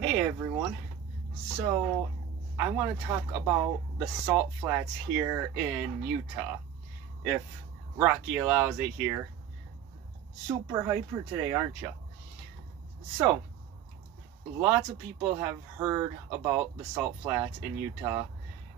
Hey everyone, so I want to talk about the salt flats here in Utah, if Rocky allows it here. Super hyper today, aren't you? So, lots of people have heard about the salt flats in Utah,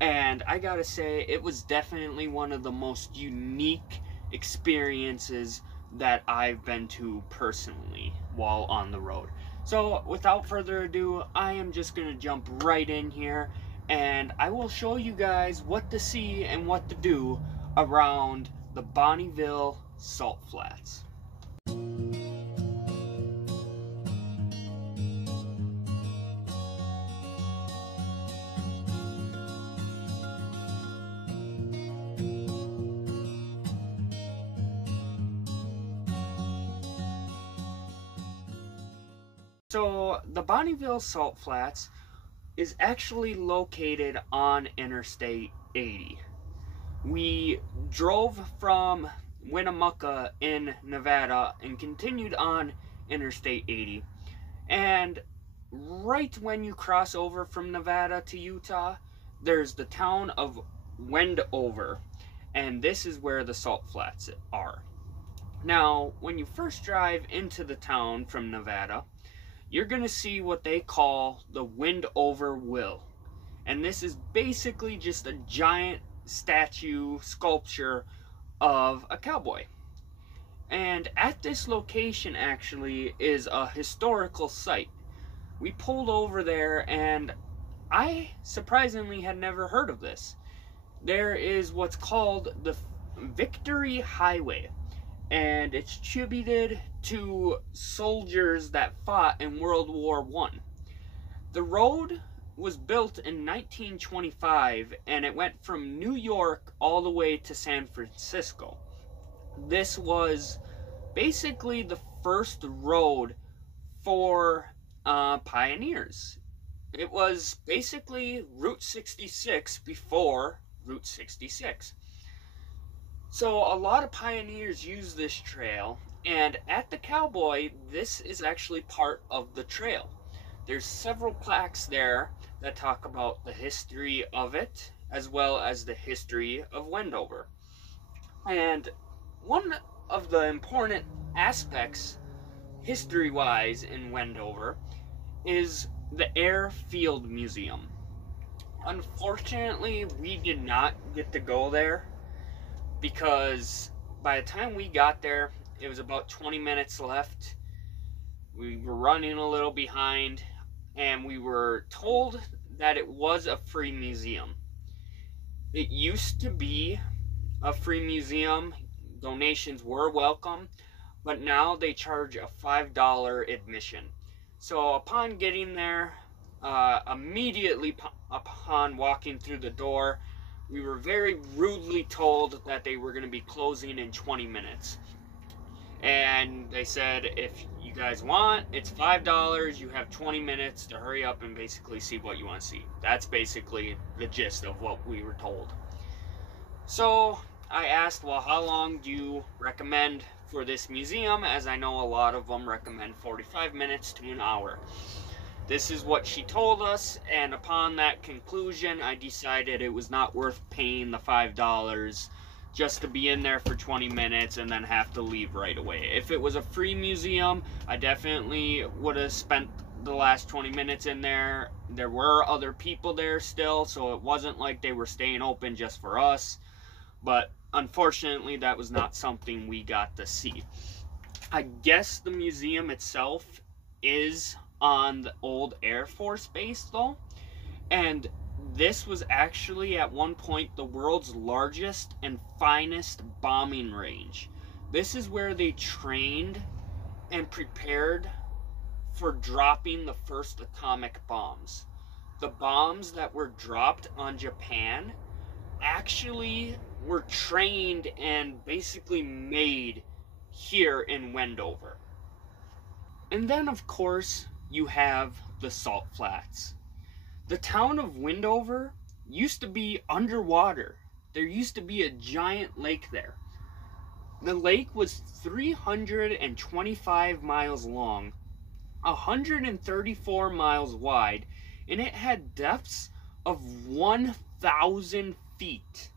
and I gotta say, it was definitely one of the most unique experiences that I've been to personally while on the road. So without further ado, I am just gonna jump right in here and I will show you guys what to see and what to do around the Bonneville Salt Flats. So the Bonneville Salt Flats is actually located on Interstate 80. We drove from Winnemucca in Nevada and continued on Interstate 80. And right when you cross over from Nevada to Utah, there's the town of Wendover. And this is where the salt flats are. Now, when you first drive into the town from Nevada, you're going to see what they call the Wendover Will. And this is basically just a giant statue sculpture of a cowboy. And at this location actually is a historical site. We pulled over there and I surprisingly had never heard of this. There is what's called the Victory Highway, and it's attributed to soldiers that fought in World War I. The road was built in 1925 and it went from New York all the way to San Francisco. This was basically the first road for pioneers. It was basically Route 66 before Route 66. So a lot of pioneers use this trail, and at the Cowboy, this is actually part of the trail. There's several plaques there that talk about the history of it, as well as the history of Wendover. And one of the important aspects, history-wise, in Wendover is the Airfield Museum. Unfortunately, we did not get to go there, because by the time we got there, it was about 20 minutes left. We were running a little behind, and we were told that it was a free museum. It used to be a free museum. Donations were welcome, but now they charge a $5 admission. So upon getting there, immediately upon walking through the door, we were very rudely told that they were going to be closing in 20 minutes. And they said, if you guys want, it's $5, you have 20 minutes to hurry up and basically see what you want to see. That's basically the gist of what we were told. So I asked, well, how long do you recommend for this museum? As I know a lot of them recommend 45 minutes to an hour. This is what she told us, and upon that conclusion, I decided it was not worth paying the $5 just to be in there for 20 minutes and then have to leave right away. If it was a free museum, I definitely would have spent the last 20 minutes in there. There were other people there still, so it wasn't like they were staying open just for us. But unfortunately, that was not something we got to see. I guess the museum itself is on the old Air Force Base though, and this was actually at one point the world's largest and finest bombing range. This is where they trained and prepared for dropping the first atomic bombs. The bombs that were dropped on Japan actually were trained and basically made here in Wendover. And then of course you have the salt flats. The town of Wendover used to be underwater. There used to be a giant lake there. The lake was 325 miles long 134 miles wide, and it had depths of 1,000 feet.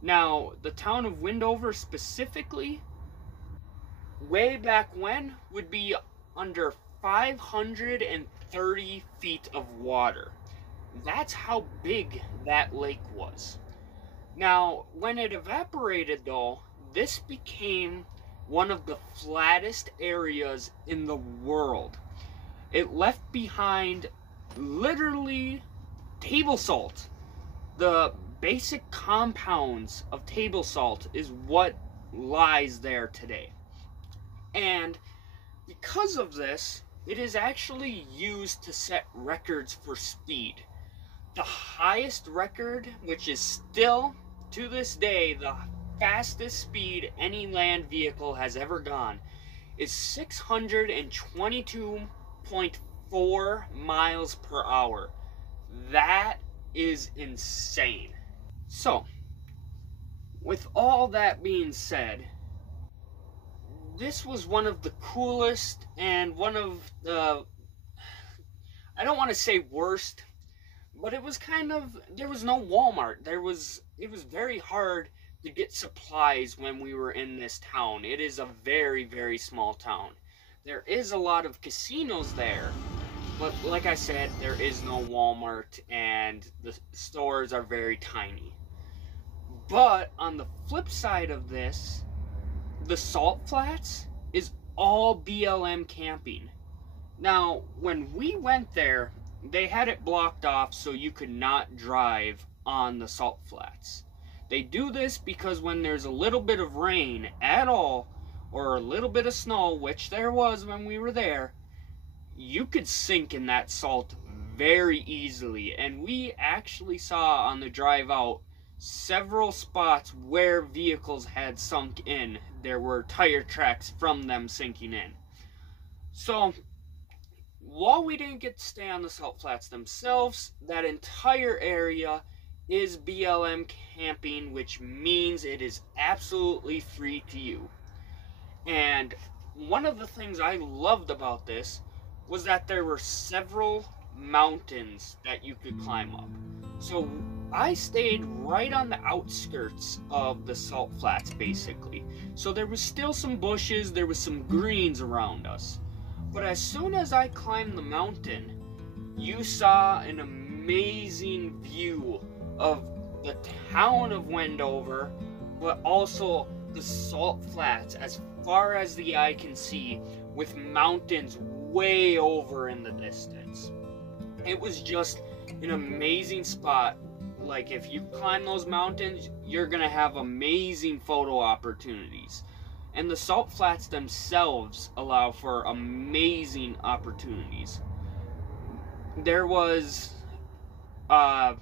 Now, the town of Wendover specifically, way back when, would be under 530 feet of water. That's how big that lake was. Now, when it evaporated though, this became one of the flattest areas in the world. It left behind literally table salt. The basic compounds of table salt is what lies there today. And because of this, it is actually used to set records for speed. The highest record, which is still to this day the fastest speed any land vehicle has ever gone, is 622.4 miles per hour. That is insane. So, with all that being said, this was one of the coolest and one of the, I don't want to say worst, but it was kind of, there was no Walmart. It was very hard to get supplies when we were in this town. It is a very, very small town. There is a lot of casinos there, but like I said, there is no Walmart and the stores are very tiny. But on the flip side of this, the Salt Flats is all BLM camping. Now, when we went there, they had it blocked off so you could not drive on the Salt Flats. They do this because when there's a little bit of rain at all, or a little bit of snow, which there was when we were there, you could sink in that salt very easily. And we actually saw on the drive out several spots where vehicles had sunk in. There were tire tracks from them sinking in. So, while we didn't get to stay on the Salt Flats themselves, that entire area is BLM camping, which means it is absolutely free to you. And one of the things I loved about this was that there were several mountains that you could climb up. So I stayed right on the outskirts of the Salt Flats, basically. So there was still some bushes, there was some greens around us. But as soon as I climbed the mountain, you saw an amazing view of the town of Wendover, but also the Salt Flats as far as the eye can see, with mountains way over in the distance. It was just an amazing spot. Like, if you climb those mountains, you're gonna have amazing photo opportunities. And the Salt Flats themselves allow for amazing opportunities. There was a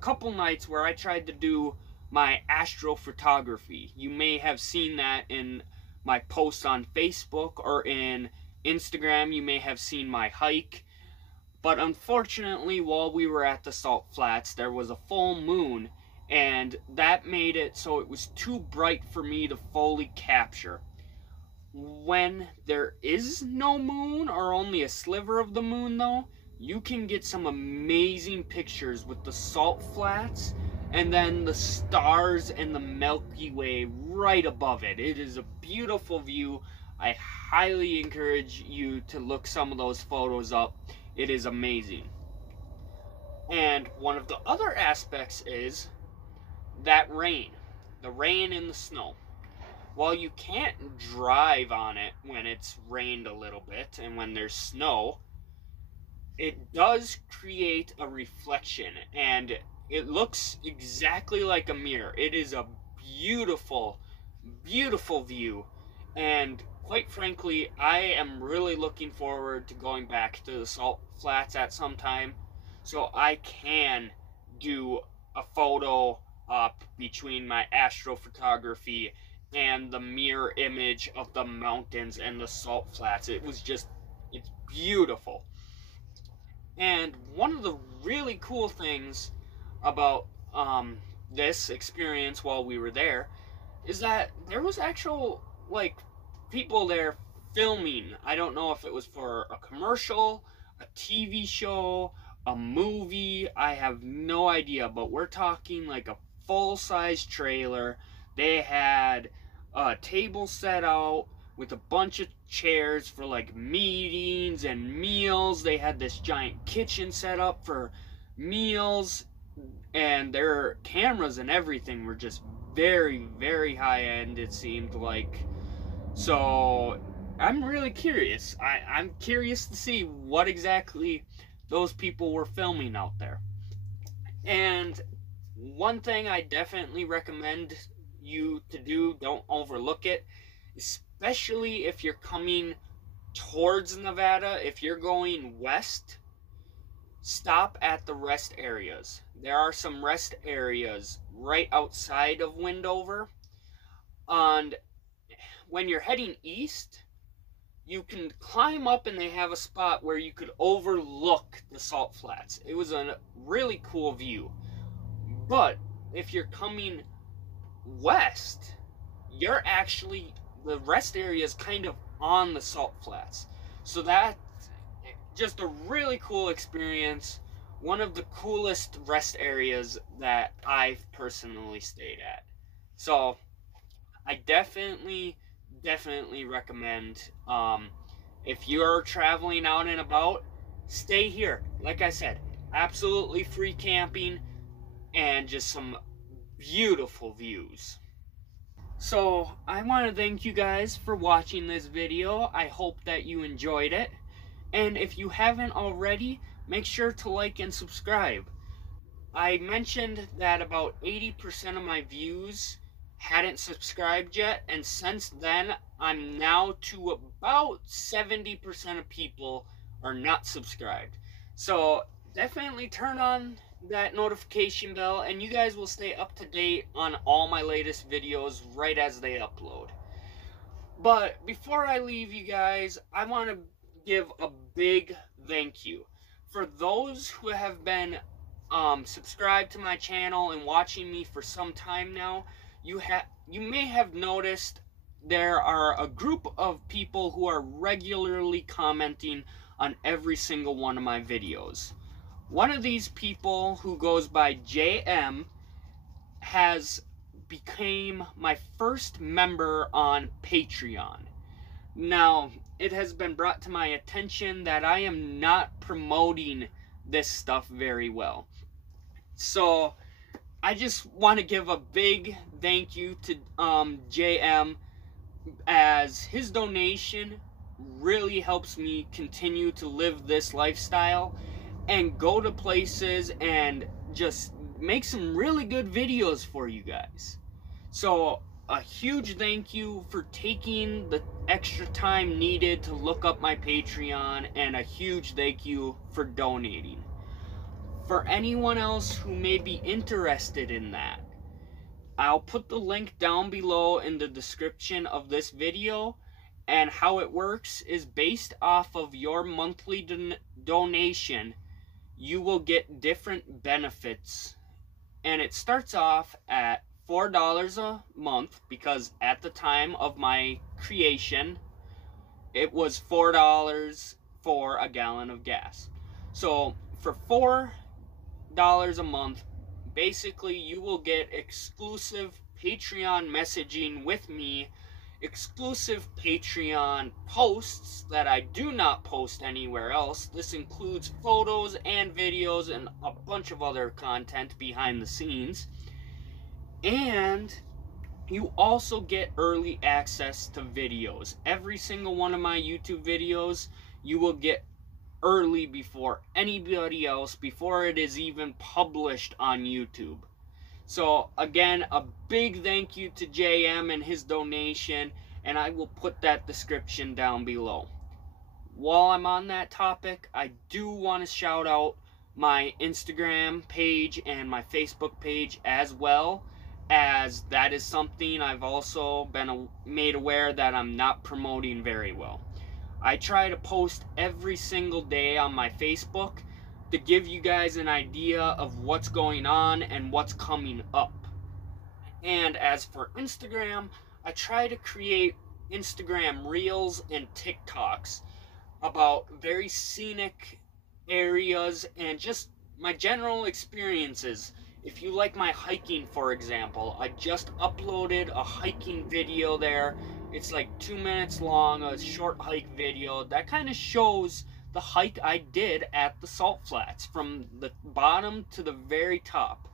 couple nights where I tried to do my astrophotography. You may have seen that in my posts on Facebook or in Instagram. You may have seen my hike. But unfortunately, while we were at the Salt Flats, there was a full moon, and that made it so it was too bright for me to fully capture. When there is no moon, or only a sliver of the moon though, you can get some amazing pictures with the Salt Flats, and then the stars and the Milky Way right above it. It is a beautiful view. I highly encourage you to look some of those photos up. It is amazing. And one of the other aspects is that rain. The rain and the snow. While you can't drive on it when it's rained a little bit and when there's snow, it does create a reflection, and it looks exactly like a mirror. It is a beautiful, beautiful view, and quite frankly, I am really looking forward to going back to the Salt Flats at some time so I can do a photo up between my astrophotography and the mirror image of the mountains and the Salt Flats. It's beautiful. And one of the really cool things about this experience while we were there is that there was actual, like, people there filming. I don't know if it was for a commercial, a TV show, a movie. I have no idea, but we're talking like a full-size trailer. They had a table set out with a bunch of chairs for like meetings and meals. They had this giant kitchen set up for meals, and their cameras and everything were just very, very high end, it seemed like. So I'm really curious. I'm curious to see what exactly those people were filming out there. And one thing I definitely recommend you to do, don't overlook it, especially if you're coming towards Nevada. If you're going west, stop at the rest areas. There are some rest areas right outside of Wendover. And when you're heading east, you can climb up, and they have a spot where you could overlook the salt flats. It was a really cool view. But if you're coming west, you're actually, the rest area is kind of on the salt flats. So that's just a really cool experience. One of the coolest rest areas that I've personally stayed at. So I definitely recommend, if you're traveling out and about, stay here. Like I said, absolutely free camping and just some beautiful views. So I want to thank you guys for watching this video. I hope that you enjoyed it, and if you haven't already, make sure to like and subscribe. I mentioned that about 80% of my views hadn't subscribed yet, and since then I'm now to about 70% of people are not subscribed. So definitely turn on that notification bell, and you guys will stay up to date on all my latest videos right as they upload. But before I leave you guys, I want to give a big thank you for those who have been subscribed to my channel and watching me for some time now. You may have noticed there are a group of people who are regularly commenting on every single one of my videos. One of these people, who goes by JM, has became my first member on Patreon. Now, it has been brought to my attention that I am not promoting this stuff very well. So I just want to give a big thank you to JM, as his donation really helps me continue to live this lifestyle and go to places and just make some really good videos for you guys. So a huge thank you for taking the extra time needed to look up my Patreon, and a huge thank you for donating. For anyone else who may be interested in that, I'll put the link down below in the description of this video, and how it works is based off of your monthly donation. You will get different benefits, and it starts off at $4 a month, because at the time of my creation it was $4 for a gallon of gas. So for $4 a month, basically you will get exclusive Patreon messaging with me, exclusive Patreon posts that I do not post anywhere else. This includes photos and videos and a bunch of other content behind the scenes. And you also get early access to videos. Every single one of my YouTube videos you will get early before anybody else, before it is even published on YouTube. So again, a big thank you to JM and his donation, and I will put that description down below. While I'm on that topic, I do want to shout out my Instagram page and my Facebook page as well, as that is something I've also been made aware that I'm not promoting very well. I try to post every single day on my Facebook to give you guys an idea of what's going on and what's coming up. And as for Instagram, I try to create Instagram Reels and TikToks about very scenic areas and just my general experiences. If you like my hiking, for example, I just uploaded a hiking video there. It's like 2 minutes long, a short hike video that kind of shows the hike I did at the Salt Flats from the bottom to the very top.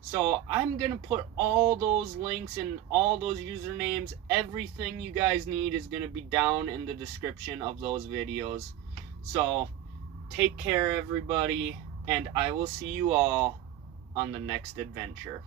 So I'm gonna put all those links and all those usernames, everything you guys need is gonna be down in the description of those videos. So take care, everybody, and I will see you all on the next adventure.